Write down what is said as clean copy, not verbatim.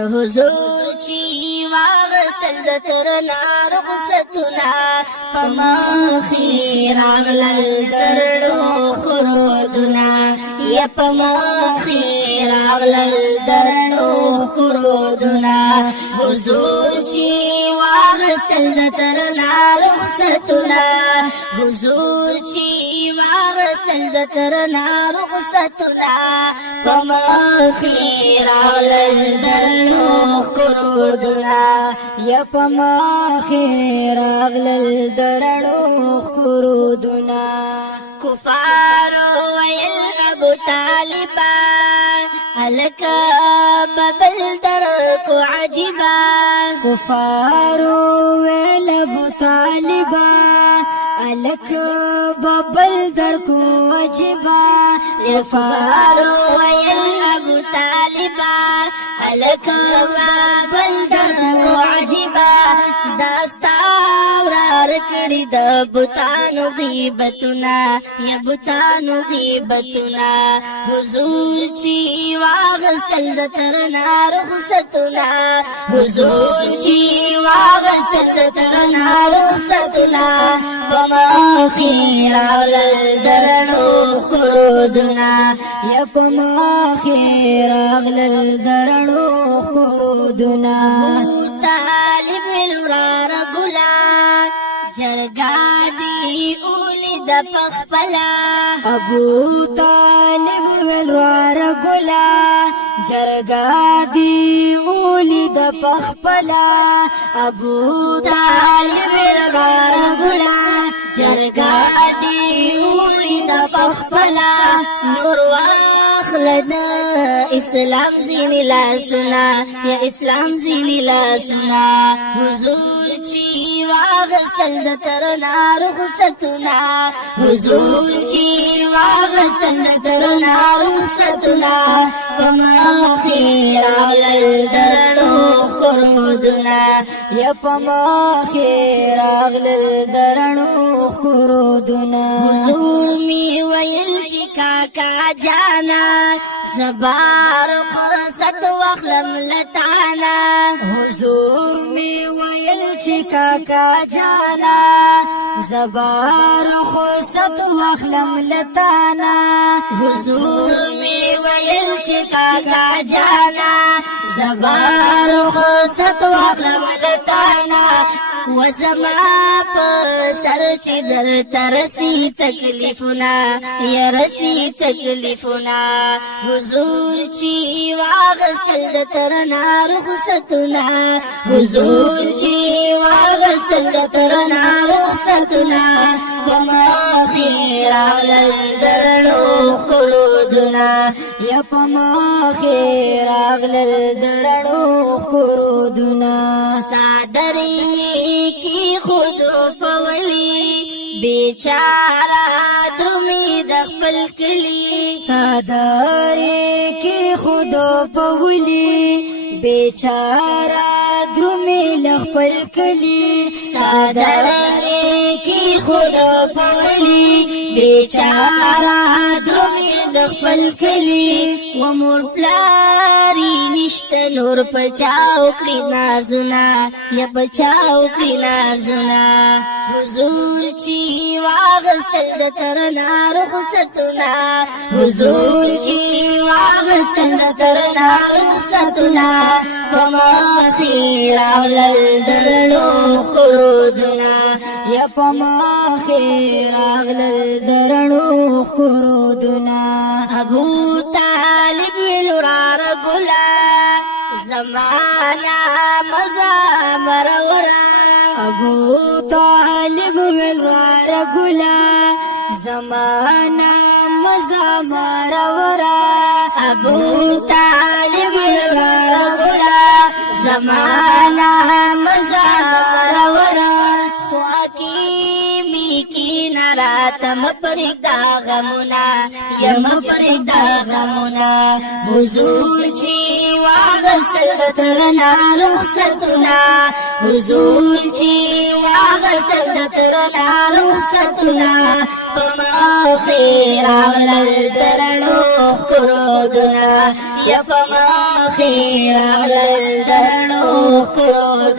حضور چی واغسل د ترنا رخصتنا پمخی راغلل درړو خرودنا یا پمخی راغلل درړو خرودنا حضور چی واغسل د ترنا رخصتنا حضور چی واغسل د ترنا رخصتنا پمخی راغلل درړو خرودنا یا پمخی راغلل درړو خرودنا کفار ویل ابو طالبان الکا ببل در کو عجبا کفار ویل ابو طالبان الکا ببل در کو عجبا کفار ویل ابو طالبان الکا ببل در کو عجبا داستا ورار کړي د بوتانو غیبتنا یا بوتانو غیبتنا حضور چی واغسل د ترنا رخصتنا حضور چی واغسل د ترنا رخصتنا پمخی راغلل درړو خرودنا یا پمخی راغلل درړو خرودنا طالب الورار ګلا جرګا دی اولی د پخپلا ابو طالب الورار ګلا جرګا دی اولی د پخپلا ابو طالب الورار ګلا جرګا دی اولی د پخپلا نور واخلد اسلام زین لا سنا یا اسلام زین لا سنا حضور چی واغسل د ترنا رخصتنا حضور چی واغسل د ترنا رخصتنا پمخی راغلل درړو خرودنا یا پمخی راغلل درړو خرودنا حضور می ویل چی کاکا جانا زبار قرصت واخلم لتانا حضور می ویل چی کاکا جانا زبار قرصت واخلم لتانا حضور می ویل چی کاکا جانا زبار قرصت واخلم لتانا وزما سر چې در ترسي تکلیفنا یا رسی تکلیفنا حضور چې واغسل د ترنا رخصتنا حضور چې واغسل د ترنا رخصتنا پمخی راغلل درړو خرودنا یا پمخی راغلل درړو خرودنا صادری کی خود پولی بیچارا درمی د خپل کلی صادری کی خود پولی بیچارا درمی لخپل کلی صادری کی خود پولی بیچارا درمی د خپل کلی و مور پلاری نشته نور پچاو کړی نازونه یا پچاو کړی نازونه حضور چی واغسل د ترنا رخصتنا حضور چی واغسل د ترنا رخصتنا پمخی راغلل درړو خرودنا یا پمخی راغلل درړو خرودنا ابو طالب الورار ګلا زمانہ مزا مرورا ابو طالب الورار ګلا زمانہ مزا مرورا ابو طالب الورار ګلا زمانہ مزا مرورا خواکی می کی نراتم پرېږده غمونه یم پرېږده غمونه حضور چې واغستل د ترنا رخصتونه حضور چې واغستل د ترنا رخصتونه په مخې راغلل درنو ښکرودونه یا په مخې راغلل درنو ښکرودونه